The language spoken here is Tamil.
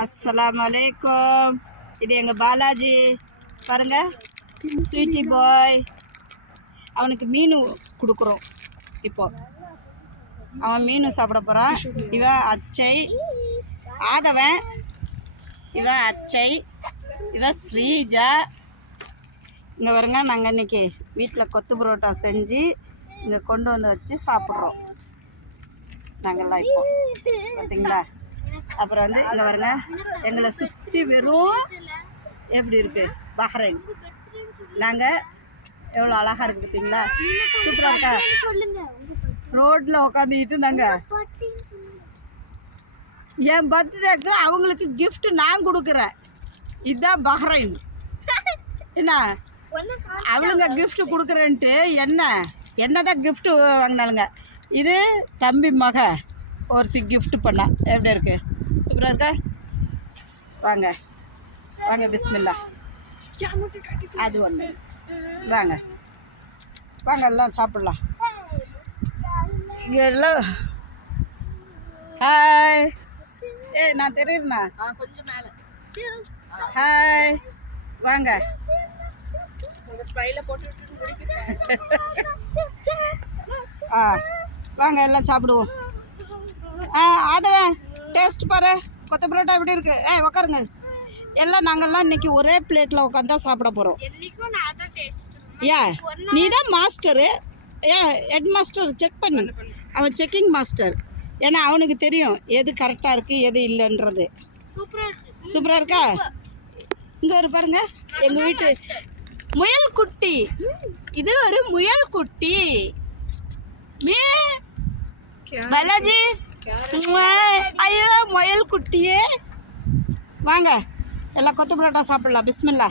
அஸ்ஸலாமு அலைக்கும். இது எங்கள் பாலாஜி பாருங்க, ஸ்வீட்டி பாய். அவனுக்கு மீன் கொடுக்குறோம். இப்போ அவன் மீன் சாப்பிட போகிறான். இவன் அச்சை ஆதவன், இவன் அச்சை, இவன் ஸ்ரீஜா. இங்கே வருங்க, நாங்கள் இன்றைக்கி வீட்டில் கொத்து பரோட்டா செஞ்சு இங்கே கொண்டு வந்து வச்சு சாப்பிட்றோம் நாங்கள்லாம் இப்போ, பார்த்தீங்களா? அப்புறம் வந்து இங்கே வருங்க, எங்களை சுற்றி வெறும் எப்படி இருக்குது பஹ்ரைன். நாங்கள் எவ்வளோ அழகாக இருக்குது பார்த்தீங்களா? சூப்பராக இருக்கா? ரோட்டில் உட்காந்துக்கிட்டு நாங்கள் என் பர்த்டேக்கு அவங்களுக்கு கிஃப்ட் நான் கொடுக்குறேன். இதுதான் பஹ்ரைன். என்ன அவளுங்க கிஃப்ட் கொடுக்குறேன்ட்டு என்ன தான் கிஃப்ட் வாங்கினாலுங்க. இது தம்பி மக ஒருத்தி கிஃப்ட் பண்ணா. எப்படி இருக்கு? சூப்பராக இருக்கா? வாங்க வாங்க, பிஸ்மில்லா. அது ஒன்று. வாங்க வாங்க, எல்லாம் சாப்பிட்லாம். இங்கே எல்லாம் ஹாய். நான் தெரியுறேண்ணா கொஞ்சம் மேலே. ஹாய், வாங்க. வாங்க எல்லாம் சாப்பிடுவோம். ஆதவன் டேஸ்ட் பாரு, கொத்த பரோட்டா எப்படி இருக்கு? உட்காருங்க. எல்லாம் நாங்கள்லாம் இன்னைக்கு ஒரே பிளேட்டில் உட்காந்து தான் சாப்பிட போகிறோம். நீ தான் மாஸ்டரு. ஹெட் மாஸ்டர் செக் பண்ணு. அவன் செக்கிங் மாஸ்டர். ஏன்னா அவனுக்கு தெரியும் எது கரெக்டாக இருக்குது எது இல்லைன்றது. சூப்பராக இருக்கா? இங்கே ஒரு பாருங்க, எங்கள் வீட்டு முயல் குட்டி. இது ஒரு முயல் குட்டி. பாலாஜி, ஐயோ முயல் குட்டியே. வாங்க எல்லாம் கொத்து பரோட்டா சாப்பிடலாம். பிஸ்மில்லா.